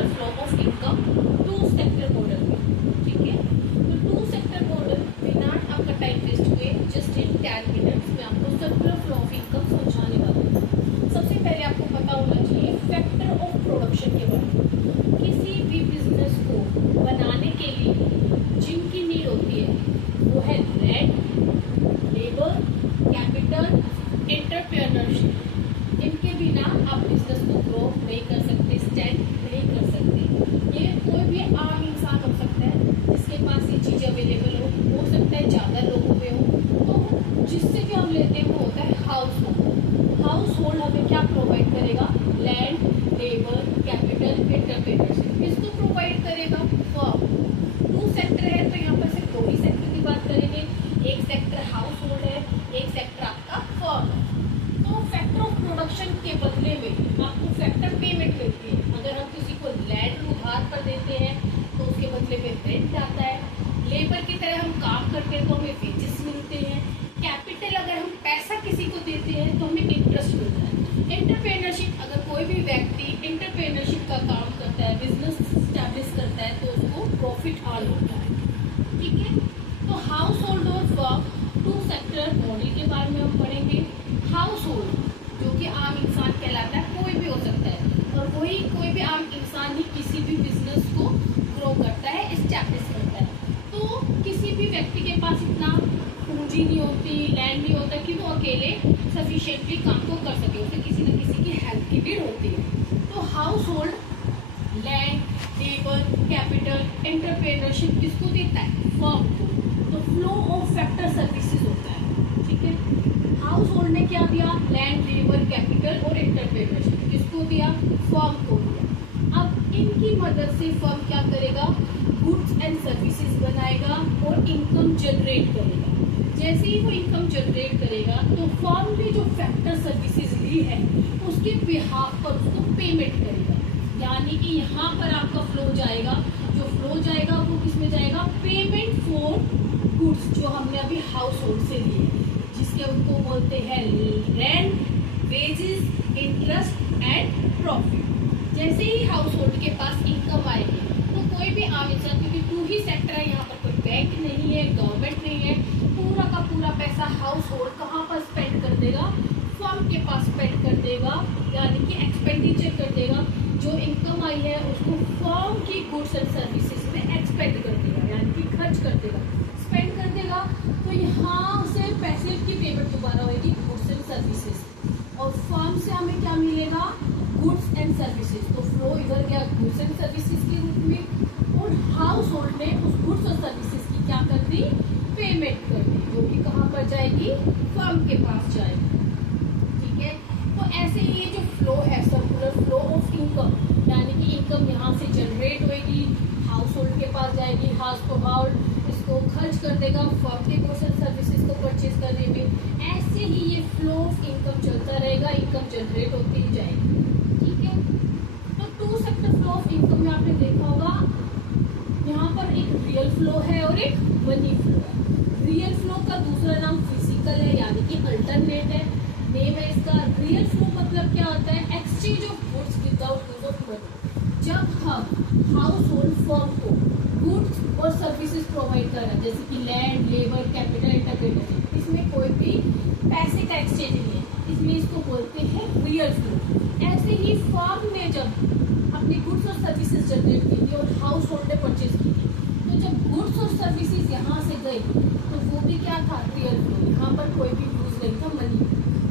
Circular flow of income two sector model में। ठीक है, तो टू सेक्टर मॉडल बिना आपका टाइम वेस्ट हुए जस्ट इन 10 मिनट्स में आपको सर्कुलर फ्लो ऑफ इनकम समझाने वाला हूँ। सबसे पहले आपको पता होना चाहिए फैक्टर ऑफ प्रोडक्शन के बारे में। किसी भी बिजनेस को बनाने के लिए जिनकी नीड होती है वो है लैंड, लेबर, कैपिटल, एंटरप्रेन्योरशिप। इनके बिना आप बिजनेस को ग्रो नहीं कर सकते, स्टैंड नहीं कर सकते। ये कोई भी आम इंसान हो सकता है जिसके पास ये चीज़ अवेलेबल हो सकता है ज़्यादा लोगों में हो। तो जिससे कि हम लेते हैं वो होता है हाउस होल्ड। हाउस होल्ड हमें क्या प्रोवाइड करेगा? Land, labour, capital, entrepreneurship. किसको प्रोवाइड करेगा? फर्म। टू सेक्टर है तो यहाँ पर सिर्फ दो ही सेक्टर की बात करेंगे। एक सेक्टर हाउस होल्ड है, एक सेक्टर आपका फर्म है। तो फैक्टर ऑफ प्रोडक्शन के बदले में आपको फैक्टर पेमेंट मिलती है। अगर हम किसी को लैंड उधार पर देते हैं तो उसके बदले में रेंट आता है। लेबर की तरह हम काम करते हैं तो हमें वेजेस मिलते हैं। कैपिटल अगर हम पैसा किसी को देते हैं तो हमें इंटरेस्ट मिलता है। एंटरप्रेन्योरशिप अगर कोई भी व्यक्ति एंटरप्रेन्योरशिप का काम करता है, बिजनेस स्टैब्लिश करता है तो उसको प्रॉफिट अर्न होता है। ठीक है, तो हाउस होल्ड और फर्म टू सेक्टर मॉडल के बारे में हम पढ़ेंगे। हाउस होल्ड जो कि आम इंसान कहलाता है, कोई भी हो सकता है, और वही कोई भी आम इंसान ही किसी भी बिजनेस को ग्रो करता है, एस्टैब्लिश करता है। तो किसी भी व्यक्ति के पास इतना पूंजी नहीं होती, लैंड नहीं होता कि वो अकेले सफिशिएंटली काम को कर सके, उसे किसी न किसी की हेल्प की नीड होती है। तो house hold land, labour, capital, entrepreneurship किसको देता है? फर्म को। तो फ्लो ऑफ फैक्टर सर्विसेज होता है। ठीक है, हाउस होल्ड ने क्या दिया? लैंड, लेबर, कैपिटल और एंटरप्रेन्योरशिप। किसको दिया? फर्म को दिया। अब इनकी मदद से फर्म क्या करेगा? गुड्स एंड सर्विसेज बनाएगा और इनकम जनरेट करेगा। जैसे ही वो इनकम जनरेट करेगा तो फर्म ने जो फैक्टर सर्विसेज ली है उसके बिहाफ पर उसको पेमेंट करेगा। यानी कि यहाँ पर आपका फ्लो जाएगा, जो फ्लो जाएगा वो किसमें जाएगा? पेमेंट फॉर गुड्स, जो हमने अभी हाउस होल्ड से लिए, जिसके उनको बोलते हैं rent, wages, interest and profit. जैसे ही हाउस होल्ड के पास इनकम आएगी तो कोई भी आम इंसान, क्योंकि टू ही सेक्टर है, यहाँ पर कोई बैंक नहीं है, गवर्नमेंट नहीं है, पूरा का पूरा पैसा हाउस होल्ड कहाँ पर स्पेंड कर देगा? फर्म के पास स्पेंड कर देगा, यानी कि एक्सपेंडिचर कर देगा। जो इनकम आई है उसको फर्म की गुड्स एंड सर्विसेज में एक्सपेंड कर देगा, यानी कि खर्च कर देगा, स्पेंड कर देगा। तो यहाँ से पैसे की पेमेंट दोबारा होगी गुड्स एंड सर्विसेज, और फर्म से हमें क्या मिलेगा? Goods and services. तो फ्लो इधर गया गुड्स एंड सर्विसेज के रूप में, और हाउस होल्ड ने उस गुड्स और सर्विसेज की क्या कर दी? पेमेंट कर दी, जो कि कहाँ पर जाएगी? फर्म के पास जाएगी। ठीक है, तो ऐसे ही ये जो फ्लो है सर्कुलर फ्लो ऑफ इनकम, यानी कि इनकम यहाँ से जनरेट होगी, हाउस होल्ड के पास जाएगी, हाउस होल्ड इसको खर्च कर देगा फर्म के गुड्स एंड सर्विसेज को परचेज करने में। ऐसे ही ये फ्लो ऑफ इनकम चलता रहेगा, इनकम जनरेट होती ही जाएगी। ठीक है, तो two sector flow of income में आपने देखा होगा यहाँ पर एक रियल फ्लो है और एक मनी फ्लो है। रियल फ्लो का दूसरा नाम फिजिकल है, यानी कि अल्टरनेट है, नेम है इसका। रियल फ्लो मतलब क्या होता है? Exchange of goods without use of money. जब हम हाउस होल्ड फर्म को गुड्स और सर्विसेज प्रोवाइड कर रहे हैं, जैसे कि लैंड, लेबर, कैपिटल, एंटरप्रेन्योरशिप, इसमें कोई भी पैसे का एक्सचेंज नहीं है, इसमें इसको बोलते हैं रियल फ्लो। ऐसे ही फर्म ने जब अपनी गुड्स और सर्विसेज जनरेट की थी और हाउस होल्ड ने परचेज की थी, तो जब गुड्स और सर्विसेज यहाँ से गई तो वो भी क्या था? Real flow. यहाँ पर कोई भी यूज नहीं था मनी।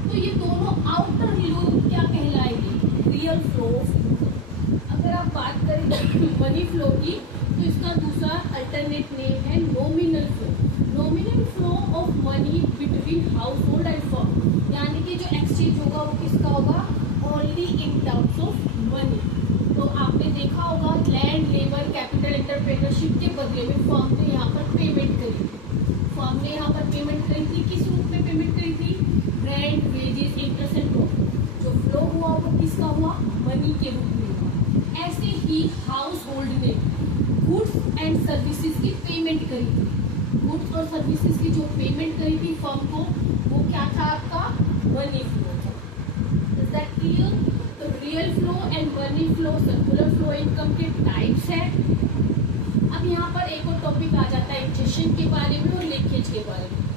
तो ये दोनों आउटर लूप क्या कहलाएगी? Real flow. अगर आप बात करें मनी फ्लो की तो इसका दूसरा अल्टरनेट नेम है nominal flow. Nominal flow of money between house hold and firm, यानी कि जो एक्सचेंज होगा वो किसका होगा? Only in terms of money. तो आपने देखा होगा लैंड, लेबर, कैपिटल, एंटरप्रेन्योरशिप के बदले में फर्म ने यहाँ पर पेमेंट करी थी। फर्म ने यहाँ पर पेमेंट करी थी, किस रूप में पेमेंट करी थी? Rent, wages, interest and profit. जो फ्लो हुआ वो किसका हुआ? मनी के रूप में हुआ। ऐसे ही हाउस होल्ड ने गुड्स एंड सर्विसेज की पेमेंट करी थी। गुड्स और सर्विसेज की जो पेमेंट करी थी फर्म को, वो क्या था? आपका मनी फ्लो था। Is that clear? तो real flow and money flow circular flow income के टाइप्स है। अब यहाँ पर एक और टॉपिक आ जाता है इंजेक्शन के बारे में और लीकेज के बारे में।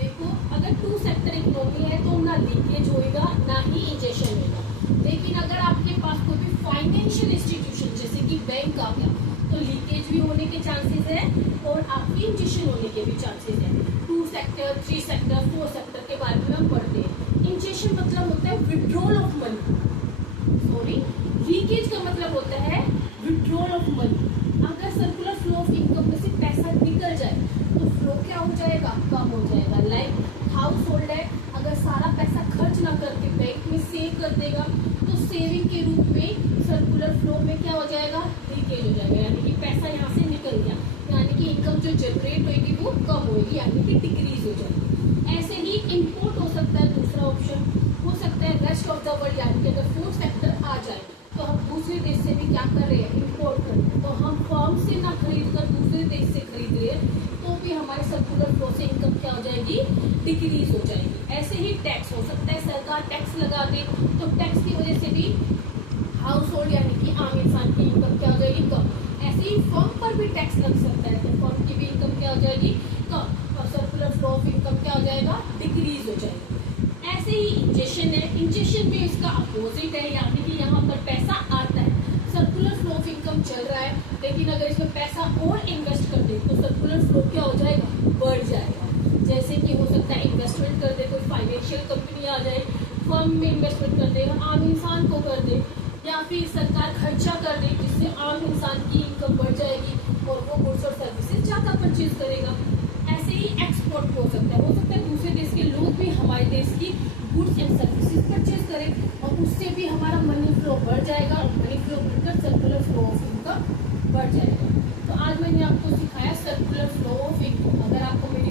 देखो, अगर टू सेक्टर इकोनॉमी है तो ना लीकेज होएगा ना ही इंजेक्शन होगा। लेकिन अगर आपके पास कोई भी फाइनेंशियल इंस्टीट्यूशन जैसे कि बैंक आ गया तो लीकेज भी होने के चांसेस है और आपकी इंजेक्शन होने के भी चांसेस है। Two sector, three sector, four sector के बारे में हम पढ़ते हैं। इंजेक्शन मतलब होता है withdrawal of money, sorry leakage का मतलब होता है विड्रॉल ऑफ मनी। अगर सर्कुलर फ्लो ऑफ इनकम में से पैसा निकल जाए तो फ्लो क्या हो जाएगा, कम हो जाएगा। लाइक हाउस होल्ड है, अगर सारा पैसा खर्च ना करके बैंक में सेव कर देगा तो सेविंग के रूप में सर्कुलर फ्लो में क्या हो जाएगा, लीकेज हो जाएगा, यानी कि पैसा यहाँ से निकल गया, यानी कि इनकम जो जनरेट होगी वो कम होगी, यानी कि डिक्रीज हो जाएगी। ऐसे ही इंपोर्ट हो सकता है, दूसरा ऑप्शन हो सकता है रेस्ट ऑफ द वर्ल्ड, यानी कि अगर फोर्थ सेक्टर आ जाए तो हम दूसरे देश से भी क्या कर रहे हैं, इंपोर्ट कर रहे हैं। तो हम फर्म से ना खरीद कर दूसरे देश से खरीद रहे हैं तो भी हमारे सर्कुलर फ्लो से इनकम क्या हो जाएगी, डिक्रीज हो जाएगी। ऐसे ही टैक्स हो सकता है, सरकार टैक्स लगा दे तो टैक्स की वजह से भी हाउस होल्ड यानी कि आम इंसान की इनकम क्या हो जाएगी, कम। ऐसे ही फर्म पर भी टैक्स लग सकता है तो फर्म की भी इनकम क्या हो जाएगी, कम, और सर्कुलर फ्लो ऑफ इनकम क्या हो जाएगा, डिक्रीज हो जाएगी। ऐसे ही इंजेक्शन है, इंजेक्शन भी इसका अपोजिट है, यानी कि यहाँ पर पैसा आता है, सर्कुलर फ्लो ऑफ इनकम चल रहा है, लेकिन अगर इसमें पैसा और इन्वेस्ट कर दे तो सर्कुलर फ्लो क्या हो जाएगा, बढ़ जाएगा। जैसे कि हो सकता है इन्वेस्टमेंट कर दे, कोई फाइनेंशियल कंपनी आ जाए, फर्म में इन्वेस्टमेंट कर दे, आम इंसान को कर दे, या फिर सरकार खर्चा कर दे जिससे आम इंसान की इनकम बढ़ जाएगी और वो गुड्स और सर्विसेज ज़्यादा परचेज करेगा। ऐसे ही एक्सपोर्ट हो सकता है दूसरे देश के लोग भी हमारे देश की गुड्स एंड सर्विसेज परचेज करें और उससे भी हमारा मनी फ्लो बढ़ जाएगा और मनी फ्लो बढ़कर सर्कुलर फ्लो ऑफ इनकम बढ़ जाएगा। तो आज मैंने आपको सिखाया सर्कुलर फ्लो ऑफ इनकम। अगर आपको मेरी